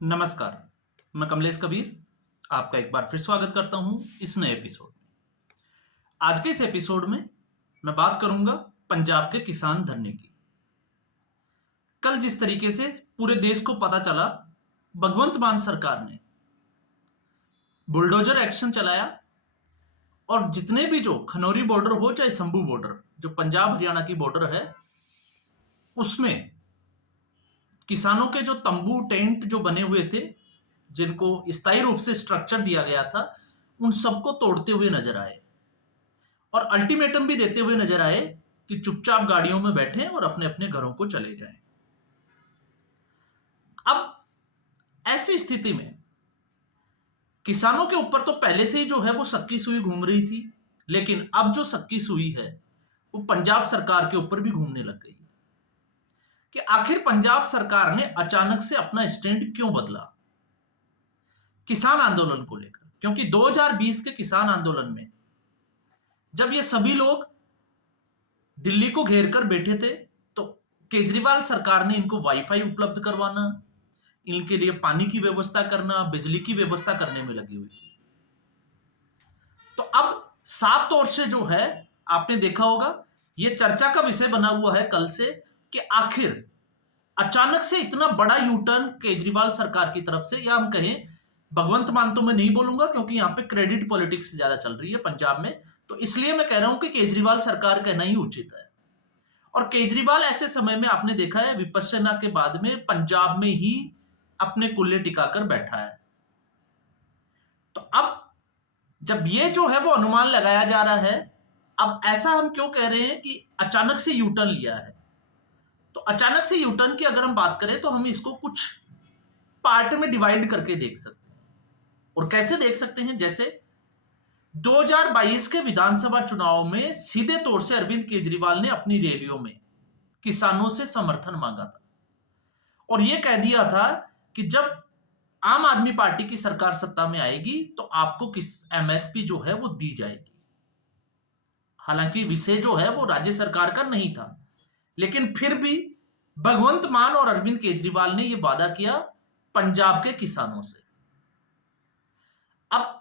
नमस्कार, मैं कमलेश कबीर आपका एक बार फिर स्वागत करता हूं इस नए एपिसोड में। आज के इस एपिसोड में मैं बात करूंगा पंजाब के किसान धरने की। कल जिस तरीके से पूरे देश को पता चला, भगवंत मान सरकार ने बुलडोजर एक्शन चलाया और जितने भी जो खनौरी बॉर्डर हो चाहे शंभू बॉर्डर, जो पंजाब हरियाणा की बॉर्डर है, उसमें किसानों के जो तंबू टेंट जो बने हुए थे, जिनको स्थायी रूप से स्ट्रक्चर दिया गया था, उन सबको तोड़ते हुए नजर आए और अल्टीमेटम भी देते हुए नजर आए कि चुपचाप गाड़ियों में बैठें और अपने अपने घरों को चले जाएं। अब ऐसी स्थिति में किसानों के ऊपर तो पहले से ही जो है वो सक्की सुई घूम रही थी, लेकिन अब जो सक्की सुई है वो पंजाब सरकार के ऊपर भी घूमने लग गई कि आखिर पंजाब सरकार ने अचानक से अपना स्टैंड क्यों बदला किसान आंदोलन को लेकर। क्योंकि 2020 के किसान आंदोलन में जब ये सभी लोग दिल्ली को घेर कर बैठे थे, तो केजरीवाल सरकार ने इनको वाईफाई उपलब्ध करवाना, इनके लिए पानी की व्यवस्था करना, बिजली की व्यवस्था करने में लगी हुई थी। तो अब साफ तौर से जो है, आपने देखा होगा, यह चर्चा का विषय बना हुआ है कल से कि आखिर अचानक से इतना बड़ा यू टर्न केजरीवाल सरकार की तरफ से, या हम कहें भगवंत मान तो मैं नहीं बोलूंगा क्योंकि यहां पे क्रेडिट पॉलिटिक्स ज्यादा चल रही है पंजाब में, तो इसलिए मैं कह रहा हूं कि केजरीवाल सरकार कहना ही उचित है। और केजरीवाल ऐसे समय में आपने देखा है विपश्यना के बाद में पंजाब में ही अपने कुल्ले टिकाकर बैठा है। तो अब जब ये जो है वो अनुमान लगाया जा रहा है, अब ऐसा हम क्यों कह रहे हैं कि अचानक से यू टर्न लिया है, तो अचानक से यू टर्न की अगर हम बात करें तो हम इसको कुछ पार्ट में डिवाइड करके देख सकते हैं। और कैसे देख सकते हैं, जैसे 2022 के विधानसभा चुनाव में सीधे तौर से अरविंद केजरीवाल ने अपनी रैलियों में किसानों से समर्थन मांगा था और यह कह दिया था कि जब आम आदमी पार्टी की सरकार सत्ता में आएगी तो आपको किस एमएसपी जो है वो दी जाएगी। हालांकि विषय जो है वो राज्य सरकार का नहीं था, लेकिन फिर भी भगवंत मान और अरविंद केजरीवाल ने यह वादा किया पंजाब के किसानों से। अब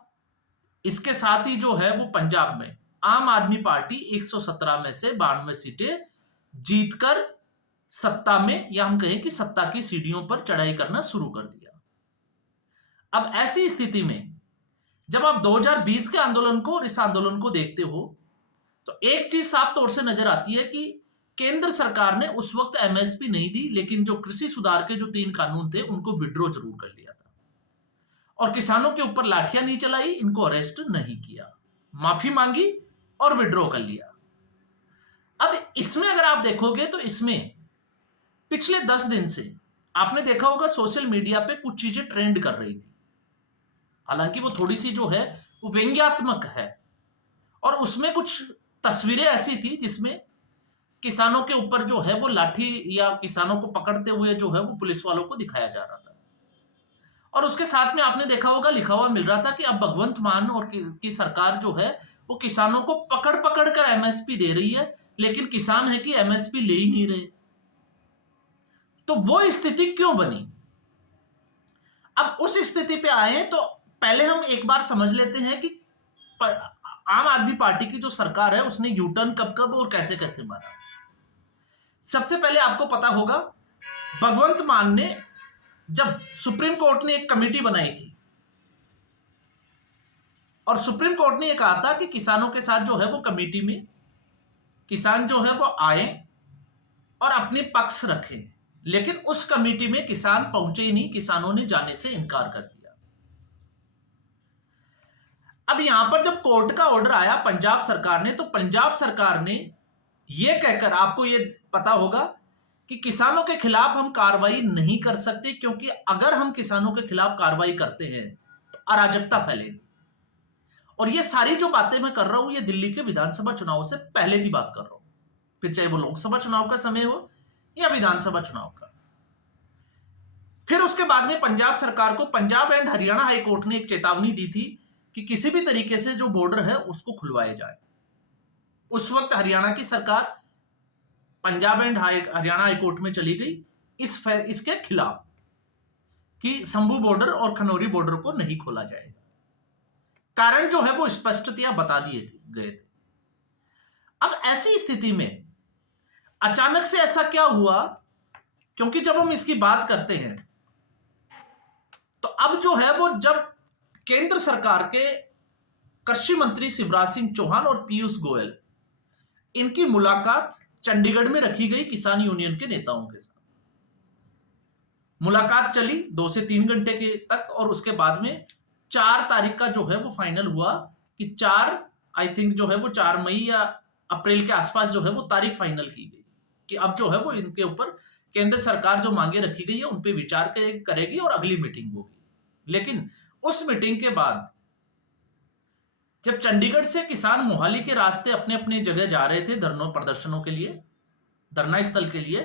इसके साथ ही जो है वो पंजाब में आम आदमी पार्टी 117 में से 92 सीटें जीतकर सत्ता में, या हम कहें कि सत्ता की सीढ़ियों पर चढ़ाई करना शुरू कर दिया। अब ऐसी स्थिति में जब आप 2020 के आंदोलन को और इस आंदोलन को देखते हो, तो एक चीज साफ तौर से नजर आती है कि केंद्र सरकार ने उस वक्त एमएसपी नहीं दी, लेकिन जो कृषि सुधार के जो 3 कानून थे उनको विड्रॉ जरूर कर लिया था और किसानों के ऊपर लाठियां नहीं चलाई, इनको अरेस्ट नहीं किया, माफी मांगी और विड्रॉ कर लिया। अब इसमें अगर आप देखोगे तो इसमें पिछले 10 दिन से आपने देखा होगा सोशल मीडिया पे कुछ चीजें ट्रेंड कर रही थी। हालांकि वो थोड़ी सी जो है वो व्यंग्यात्मक है और उसमें कुछ तस्वीरें ऐसी थी जिसमें किसानों के ऊपर जो है वो लाठी या किसानों को पकड़ते हुए जो है वो पुलिस वालों को दिखाया जा रहा था। और उसके साथ में आपने देखा होगा लिखा हुआ मिल रहा था कि अब भगवंत मान और की सरकार जो है वो किसानों को पकड़ पकड़ कर एमएसपी दे रही है, लेकिन किसान है कि एमएसपी ले ही नहीं रहे। तो वो स्थिति क्यों बनी? अब उस स्थिति पे आए तो पहले हम एक बार समझ लेते हैं कि आम आदमी पार्टी की जो सरकार है उसने यू टर्न कब कब और कैसे कैसे मारा। सबसे पहले आपको पता होगा भगवंत मान ने, जब सुप्रीम कोर्ट ने एक कमेटी बनाई थी और सुप्रीम कोर्ट ने यह कहा था कि किसानों के साथ जो है वो कमेटी में किसान जो है वो आए और अपने पक्ष रखें, लेकिन उस कमेटी में किसान पहुंचे ही नहीं, किसानों ने जाने से इनकार कर दिया। अब यहां पर जब कोर्ट का ऑर्डर आया पंजाब सरकार ने, तो पंजाब सरकार ने यह कहकर, आपको यह पता होगा कि किसानों के खिलाफ हम कार्रवाई नहीं कर सकते, क्योंकि अगर हम किसानों के खिलाफ कार्रवाई करते हैं तो अराजकता फैलेगी। और ये सारी जो बातें मैं कर रहा हूं ये दिल्ली के विधानसभा चुनाव से पहले की बात कर रहा हूं, फिर चाहे वो लोकसभा चुनाव का समय हो या विधानसभा चुनाव का। फिर उसके बाद में पंजाब सरकार को पंजाब एंड हरियाणा हाईकोर्ट ने एक चेतावनी दी थी कि किसी भी तरीके से जो बॉर्डर है उसको खुलवाया जाए। उस वक्त हरियाणा की सरकार पंजाब एंड हरियाणा हाईकोर्ट में चली गई इसके खिलाफ कि शंभू बॉर्डर और खनौरी बॉर्डर को नहीं खोला जाएगा। कारण जो है वो स्पष्टतया बता दिए गए थे। अब ऐसी स्थिति में अचानक से ऐसा क्या हुआ, क्योंकि जब हम इसकी बात करते हैं तो अब जो है वो जब केंद्र सरकार के कृषि मंत्री शिवराज सिंह चौहान और पीयूष गोयल, इनकी मुलाकात चंडीगढ़ में रखी गई किसान यूनियन के नेताओं के साथ। मुलाकात चली 2 से 3 घंटे के तक और उसके बाद में 4 तारीख का जो है वो फाइनल हुआ कि 4 आई थिंक जो है वो 4 मई या अप्रैल के आसपास जो है वो तारीख फाइनल की गई कि अब जो है वो इनके ऊपर केंद्र सरकार जो मांगे रखी गई है उन पे विचार करेगी और अगली मीटिंग होगी। लेकिन उस मीटिंग के बाद जब चंडीगढ़ से किसान मोहाली के रास्ते अपने अपने जगह जा रहे थे धरनों प्रदर्शनों के लिए, धरना स्थल के लिए,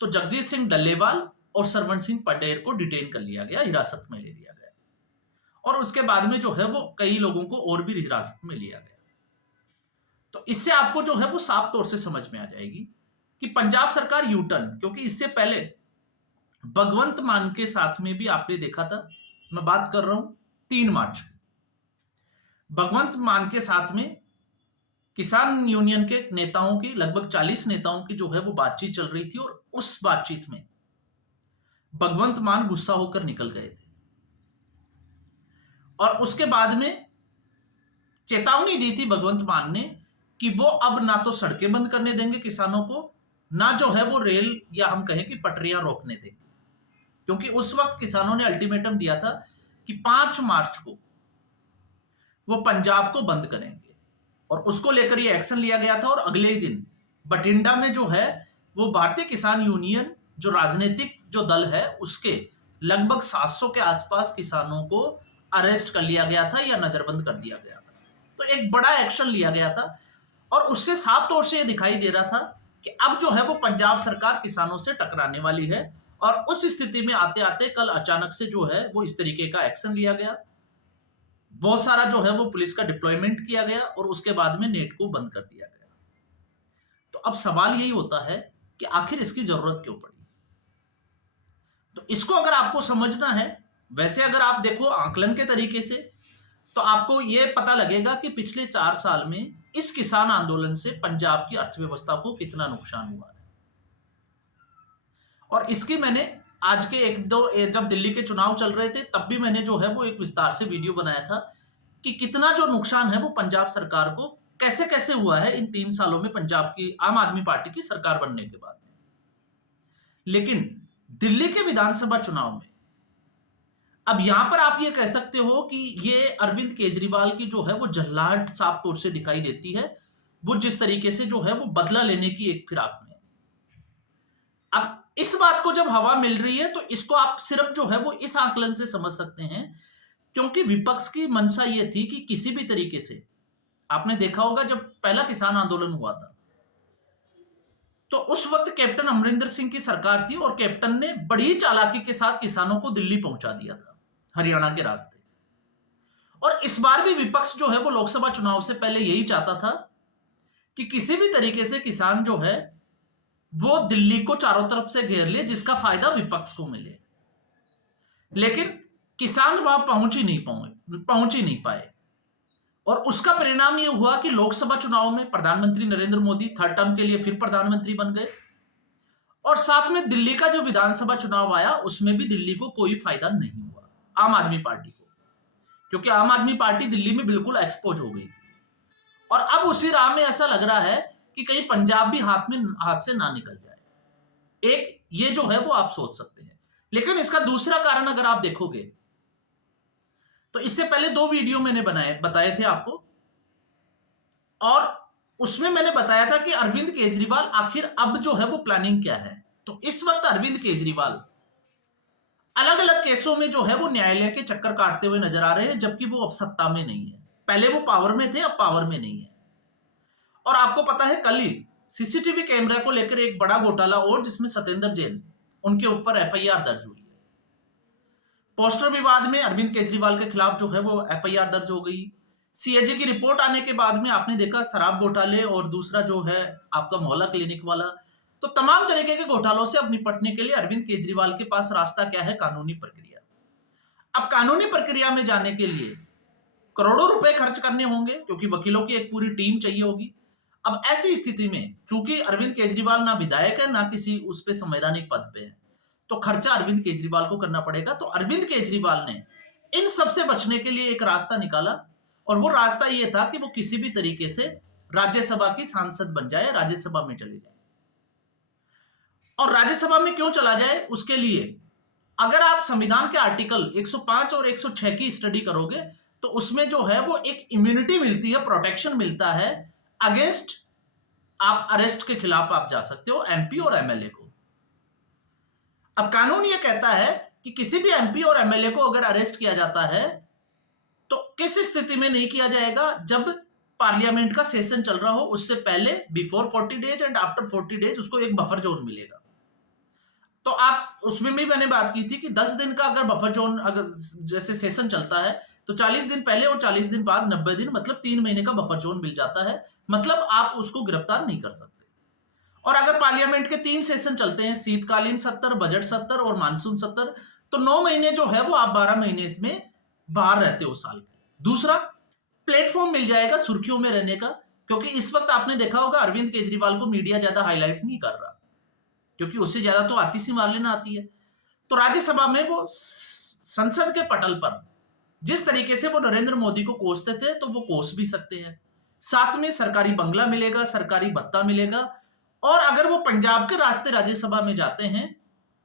तो जगजीत सिंह डल्लेवाल और सरवण सिंह पटेल को डिटेन कर लिया गया, हिरासत में ले लिया गया और उसके बाद में जो है वो कई लोगों को और भी हिरासत में लिया गया। तो इससे आपको जो है वो साफ तौर से समझ में आ जाएगी कि पंजाब सरकार यू टर्न, क्योंकि इससे पहले भगवंत मान के साथ में भी आपने देखा था, मैं बात कर रहा हूं 3 मार्च की, भगवंत मान के साथ में किसान यूनियन के नेताओं की लगभग 40 नेताओं की जो है वो बातचीत चल रही थी और उस बातचीत में भगवंत मान गुस्सा होकर निकल गए थे और उसके बाद में चेतावनी दी थी भगवंत मान ने कि वो अब ना तो सड़कें बंद करने देंगे किसानों को, ना जो है वो रेल या हम कहें कि पटरियां रोकने देंगे, क्योंकि उस वक्त किसानों ने अल्टीमेटम दिया था कि 5 मार्च को वो पंजाब को बंद करेंगे और उसको लेकर ये एक्शन लिया गया था। और अगले ही दिन बठिंडा में जो है वो भारतीय किसान यूनियन जो राजनीतिक जो दल है उसके लगभग 700 के आसपास किसानों को अरेस्ट कर लिया गया था या नजरबंद कर दिया गया था। तो एक बड़ा एक्शन लिया गया था और उससे साफ तौर से ये दिखाई दे रहा था कि अब जो है वो पंजाब सरकार किसानों से टकराने वाली है। और उस स्थिति में आते आते कल अचानक से जो है वो इस तरीके का एक्शन लिया गया, बहुत सारा जो है वो पुलिस का डिप्लॉयमेंट किया गया और उसके बाद में नेट को बंद कर दिया गया। तो अब सवाल यही होता है कि आखिर इसकी जरूरत क्यों पड़ी। तो इसको अगर आपको समझना है, वैसे अगर आप देखो आकलन के तरीके से, तो आपको यह पता लगेगा कि पिछले 4 साल में इस किसान आंदोलन से पंजाब की अर्थव्यवस्था को कितना नुकसान हुआ है। और इसकी मैंने आज के 1-2 जब दिल्ली के चुनाव चल रहे थे तब भी मैंने जो है वो एक विस्तार से वीडियो बनाया था कि कितना जो नुकसान है वो पंजाब सरकार को कैसे कैसे हुआ है इन 3 सालों में पंजाब की आम आदमी पार्टी की सरकार बनने के बाद। लेकिन दिल्ली के विधानसभा चुनाव में अब यहां पर आप ये कह सकते हो कि ये अरविंद केजरीवाल की जो है वो झल्लाहट साफ तौर से दिखाई देती है, वो जिस तरीके से जो है वो बदला लेने की एक फिराक में। अब इस बात को जब हवा मिल रही है तो इसको आप सिर्फ जो है वो इस आकलन से समझ सकते हैं, क्योंकि विपक्ष की मंशा ये थी कि किसी भी तरीके से, आपने देखा होगा जब पहला किसान आंदोलन हुआ था तो उस वक्त कैप्टन अमरिंदर सिंह की सरकार थी और कैप्टन ने बड़ी चालाकी के साथ किसानों को दिल्ली पहुंचा दिया था हरियाणा के रास्ते। और इस बार भी विपक्ष जो है वो लोकसभा चुनाव से पहले यही चाहता था कि किसी भी तरीके से किसान जो है वो दिल्ली को चारों तरफ से घेर ले जिसका फायदा विपक्ष को मिले। लेकिन किसान वहां पहुंच ही नहीं पाए और उसका परिणाम यह हुआ कि लोकसभा चुनाव में प्रधानमंत्री नरेंद्र मोदी 3rd टर्म के लिए फिर प्रधानमंत्री बन गए और साथ में दिल्ली का जो विधानसभा चुनाव आया उसमें भी दिल्ली को कोई फायदा नहीं हुआ आम आदमी पार्टी को, क्योंकि आम आदमी पार्टी दिल्ली में बिल्कुल एक्सपोज हो गई थी। और अब उसी राह में ऐसा लग रहा है कि कहीं पंजाब भी हाथ से ना निकल जाए। एक ये जो है वो आप सोच सकते हैं। लेकिन इसका दूसरा कारण अगर आप देखोगे तो इससे पहले 2 वीडियो मैंने बताए थे आपको और उसमें मैंने बताया था कि अरविंद केजरीवाल आखिर अब जो है वो प्लानिंग क्या है। तो इस वक्त अरविंद केजरीवाल अलग अलग केसों में जो है वो न्यायालय के चक्कर काटते हुए नजर आ रहे हैं, जबकि वो अब सत्ता में नहीं है। पहले वो पावर में थे, अब पावर में नहीं है। और आपको पता है कल ही सीसीटीवी कैमरा को लेकर एक बड़ा घोटाला और जिसमें सत्येंद्र जैन, उनके ऊपर एफआईआर दर्ज हुई है। पोस्टर विवाद में अरविंद केजरीवाल के खिलाफ जो है वो एफआईआर दर्ज हो गई। सीएजी की रिपोर्ट आने के बाद में आपने देखा शराब घोटाले और दूसरा जो है आपका मोहल्ला क्लिनिक वाला, तो तमाम तरीके के घोटालों से अब निपटने के लिए अरविंद केजरीवाल के पास रास्ता क्या है? कानूनी प्रक्रिया। अब कानूनी प्रक्रिया में जाने के लिए करोड़ों रुपए खर्च करने होंगे, क्योंकि वकीलों की एक पूरी टीम चाहिए होगी। अब ऐसी स्थिति में चूंकि अरविंद केजरीवाल ना विधायक है ना किसी उस पे संवैधानिक पद पे है, तो खर्चा अरविंद केजरीवाल को करना पड़ेगा। तो अरविंद केजरीवाल ने इन सब से बचने के लिए एक रास्ता निकाला, और वो रास्ता ये था कि वो किसी भी तरीके से राज्यसभा की सांसद बन जाए, राज्यसभा में चले जाए। और राज्यसभा में क्यों चला जाए, उसके लिए अगर आप संविधान के आर्टिकल 105 और 106 की स्टडी करोगे तो उसमें जो है वो एक इम्यूनिटी मिलती है, प्रोटेक्शन मिलता है अगेंस्ट, आप अरेस्ट के खिलाफ आप जा सकते हो एमपी और एमएलए को। अब कानून ये कहता है कि किसी भी एमपी और एमएलए को अगर अरेस्ट किया जाता है तो किस स्थिति में नहीं किया जाएगा, जब पार्लियामेंट का सेशन चल रहा हो, उससे पहले before 40 days and after 40 days उसको एक बफर जोन मिलेगा। तो आप उसमें भी मैंने बात की थी कि 10 दिन का अगर बफर जोन, अगर जैसे सेशन चलता है तो 40 दिन पहले और 40 दिन बाद 90 दिन, मतलब 3 महीने का बफर जोन मिल जाता है, मतलब आप उसको गिरफ्तार नहीं कर सकते। और अगर पार्लियामेंट के 3 सेशन चलते हैं, शीतकालीन सत्र, बजट सत्र और मानसून सत्र, तो 9 महीने जो है वो आप 12 महीने इसमें बाहर रहते हो साल के। दूसरा, प्लेटफॉर्म मिल जाएगा सुर्खियों में रहने का, क्योंकि इस वक्त आपने देखा होगा अरविंद केजरीवाल को मीडिया ज्यादा हाईलाइट नहीं कर रहा, क्योंकि उससे ज्यादा तो आती सी मार लेना आती है। तो राज्यसभा में वो संसद के पटल पर जिस तरीके से वो नरेंद्र मोदी को कोसते थे तो वो कोस भी सकते हैं। साथ में सरकारी बंगला मिलेगा, सरकारी भत्ता मिलेगा, और अगर वो पंजाब के रास्ते राज्यसभा में जाते हैं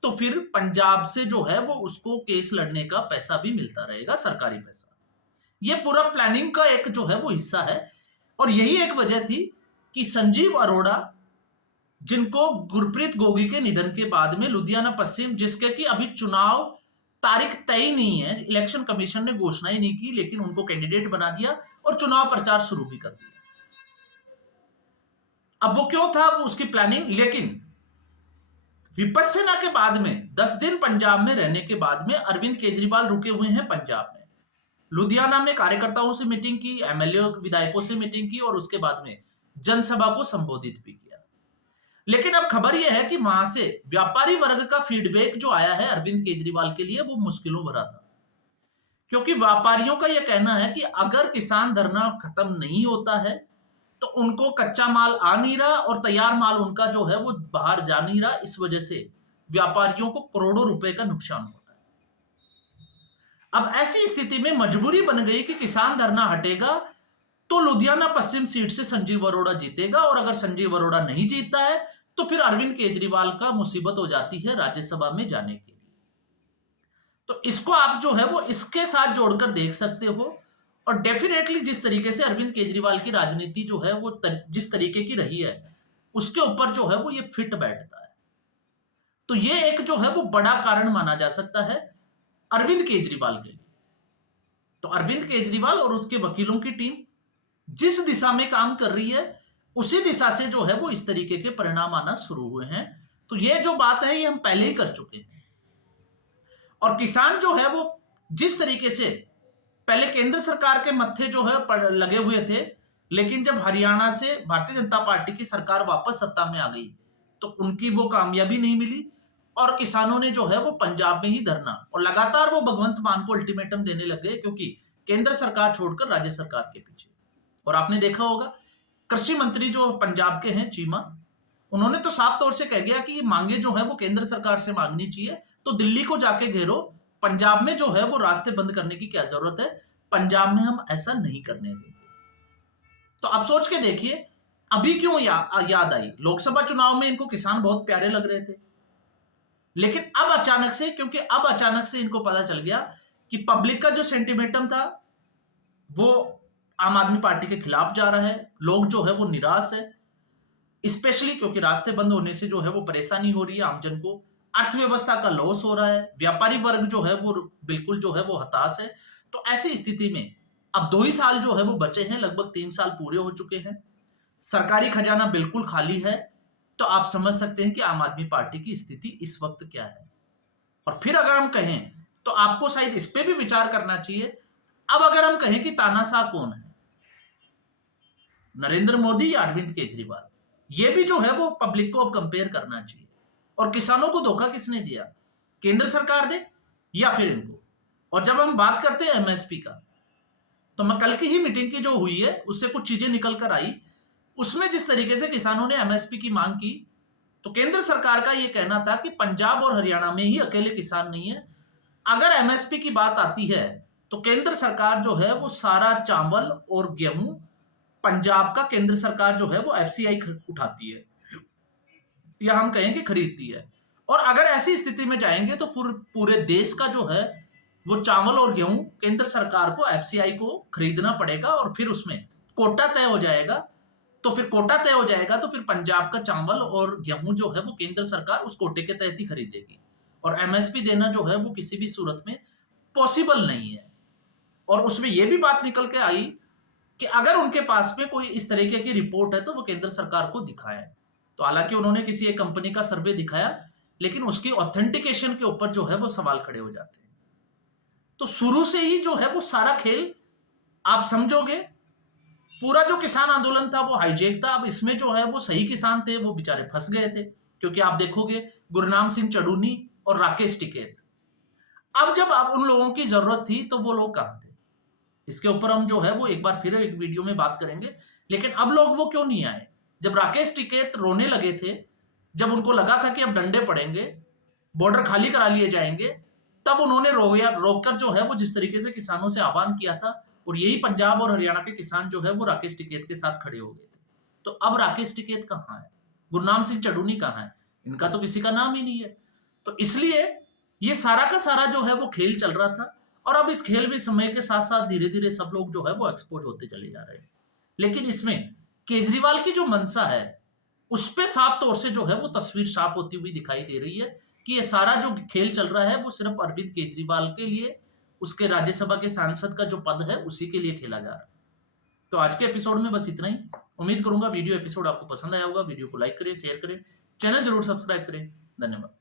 तो फिर पंजाब से जो है वो उसको केस लड़ने का पैसा भी मिलता रहेगा, सरकारी पैसा। ये पूरा प्लानिंग का एक जो है वो हिस्सा है। और यही एक वजह थी कि संजीव अरोड़ा, जिनको गुरप्रीत गोगी के निधन के बाद में लुधियाना पश्चिम, जिसके कि अभी चुनाव तारीख तय नहीं है, इलेक्शन कमीशन ने घोषणा ही नहीं की, लेकिन उनको कैंडिडेट बना दिया और चुनाव प्रचार शुरू भी कर दिया। अब वो क्यों था, वो उसकी प्लानिंग। लेकिन विपश्यना के बाद में 10 दिन पंजाब में रहने के बाद में अरविंद केजरीवाल रुके हुए हैं पंजाब में। लुधियाना में कार्यकर्ताओं से मीटिंग की, एमएलए विधायकों से मीटिंग की, और उसके बाद में जनसभा को संबोधित भी किया। लेकिन अब खबर यह है कि वहां से व्यापारी वर्ग का फीडबैक जो आया है अरविंद केजरीवाल के लिए, वो मुश्किलों भरा था। क्योंकि व्यापारियों का यह कहना है कि अगर किसान धरना खत्म नहीं होता है तो उनको कच्चा माल आ नहीं रहा, और तैयार माल उनका जो है वो बाहर जा नहीं रहा। इस वजह से व्यापारियों को करोड़ों रुपए का नुकसान हो रहा है। अब ऐसी स्थिति में मजबूरी बन गई कि किसान धरना हटेगा तो लुधियाना पश्चिम सीट से संजीव अरोड़ा जीतेगा, और अगर संजीव अरोड़ा नहीं जीतता है तो फिर अरविंद केजरीवाल का मुसीबत हो जाती है राज्यसभा में जाने के लिए। तो इसको आप जो है वो इसके साथ जोड़कर देख सकते हो। और डेफिनेटली जिस तरीके से अरविंद केजरीवाल की राजनीति जो है वो जिस तरीके की रही है, उसके ऊपर जो है वो ये फिट बैठता है। तो ये एक जो है वो बड़ा कारण माना जा सकता है अरविंद केजरीवाल के लिए। तो अरविंद केजरीवाल और उसके वकीलों की टीम जिस दिशा में काम कर रही है, उसी दिशा से जो है वो इस तरीके के परिणाम आना शुरू हुए हैं। तो ये जो बात है ये हम पहले ही कर चुके हैं। और किसान जो है वो जिस तरीके से पहले केंद्र सरकार के मत्थे जो है लगे हुए थे, लेकिन जब हरियाणा से भारतीय जनता पार्टी की सरकार वापस सत्ता में आ गई तो उनकी वो कामयाबी नहीं मिली, और किसानों ने जो है वो पंजाब में ही धरना, और लगातार वो भगवंत मान को अल्टीमेटम देने लग गए, क्योंकि केंद्र सरकार छोड़कर राज्य सरकार के पीछे। और आपने देखा होगा कृषि मंत्री जो पंजाब के हैं चीमा, उन्होंने तो साफ तौर से कह दिया कि ये मांगे जो है वो केंद्र सरकार से मांगनी चाहिए, तो दिल्ली को जाके घेरो, पंजाब में जो है वो रास्ते बंद करने की क्या जरूरत है, पंजाब में हम ऐसा नहीं करने देंगे। तो आप सोच के देखिए अभी क्यों याद आई। लोकसभा चुनाव में इनको किसान बहुत प्यारे लग रहे थे, लेकिन अब अचानक से, क्योंकि अब अचानक से इनको पता चल गया कि पब्लिक का जो सेंटिमेंटम था वो आम आदमी पार्टी के खिलाफ जा रहा है, लोग जो है वो निराश है, स्पेशली क्योंकि रास्ते बंद होने से जो है वो परेशानी हो रही है आमजन को, अर्थव्यवस्था का लॉस हो रहा है, व्यापारी वर्ग जो है वो बिल्कुल जो है वो हताश है। तो ऐसी स्थिति में अब 2 ही साल जो है वो बचे हैं, लगभग 3 साल पूरे हो चुके हैं, सरकारी खजाना बिल्कुल खाली है। तो आप समझ सकते हैं कि आम आदमी पार्टी की स्थिति इस वक्त क्या है। और फिर अगर हम कहें तो आपको शायद इस पे भी विचार करना चाहिए। अब अगर हम कहें कि तानाशाह कौन है, नरेंद्र मोदी या अरविंद केजरीवाल, ये भी जो है वो पब्लिक को अब कंपेयर करना चाहिए। और किसानों को धोखा किसने दिया, केंद्र सरकार ने या फिर इनको। और जब हम बात करते हैं एमएसपी का, तो मैं कल की ही मीटिंग की जो हुई है उससे कुछ चीजें निकल कर आई। उसमें जिस तरीके से किसानों ने एमएसपी की मांग की, तो केंद्र सरकार का यह कहना था कि पंजाब और हरियाणा में ही अकेले किसान नहीं है, अगर एमएसपी की बात आती है तो केंद्र सरकार जो है वो सारा चावल और गेहूं पंजाब का केंद्र सरकार जो है वो एफसीआई उठाती है, या हम कहें कि खरीदती है। और अगर ऐसी स्थिति में जाएंगे तो पूरे देश का जो है वो चावल और गेहूं केंद्र सरकार को एफसीआई को खरीदना पड़ेगा, और फिर उसमें कोटा तय हो जाएगा। तो फिर कोटा तय हो जाएगा तो फिर पंजाब का चावल और गेहूं जो है वो केंद्र सरकार उस कोटे के तहत ही खरीदेगी, और एमएसपी देना जो है वो किसी भी सूरत में पॉसिबल नहीं है। और उसमें यह भी बात निकल के आई कि अगर उनके पास में कोई इस तरीके की रिपोर्ट है तो वो केंद्र सरकार को दिखाएं। तो हालांकि उन्होंने किसी एक कंपनी का सर्वे दिखाया, लेकिन उसकी ऑथेंटिकेशन के ऊपर जो है वो सवाल खड़े हो जाते हैं। तो शुरू से ही जो है वो सारा खेल आप समझोगे, पूरा जो किसान आंदोलन था वो हाईजेक था। अब इसमें जो है वो सही किसान थे वो बेचारे फंस गए थे, क्योंकि आप देखोगे गुरनाम सिंह चढ़ूनी और राकेश टिकैत, अब जब आप उन लोगों की जरूरत थी तो वो लोग कहां थे, इसके ऊपर हम जो है वो एक बार फिर एक वीडियो में बात करेंगे। लेकिन अब लोग वो क्यों नहीं आए? जब राकेश टिकैत रोने लगे थे, जब उनको लगा था कि अब डंडे पड़ेंगे, बॉर्डर खाली करा लिए जाएंगे, तब उन्होंने रोककर जो है वो जिस तरीके से किसानों से आह्वान किया था, और यही पंजाब और हरियाणा के किसान जो है वो राकेश टिकैत के साथ खड़े हो गए थे। तो अब राकेश टिकैत कहां है, गुरनाम सिंह चढ़ूनी कहां है? इनका तो किसी का नाम ही नहीं है। तो इसलिए ये सारा का सारा जो है वो खेल चल रहा था, और अब इस खेल में समय के साथ साथ धीरे धीरे सब लोग जो है वो एक्सपोज होते चले जा रहे हैं। लेकिन इसमें केजरीवाल की जो मंशा है उस पे साफ तौर से जो है वो तस्वीर साफ होती हुई दिखाई दे रही है कि ये सारा जो खेल चल रहा है वो सिर्फ अरविंद केजरीवाल के लिए, उसके राज्यसभा के सांसद का जो पद है उसी के लिए खेला जा रहा है। तो आज के एपिसोड में बस इतना ही। उम्मीद करूंगा वीडियो एपिसोड आपको पसंद आया होगा। वीडियो को लाइक करें, शेयर करें, चैनल जरूर सब्सक्राइब करें। धन्यवाद।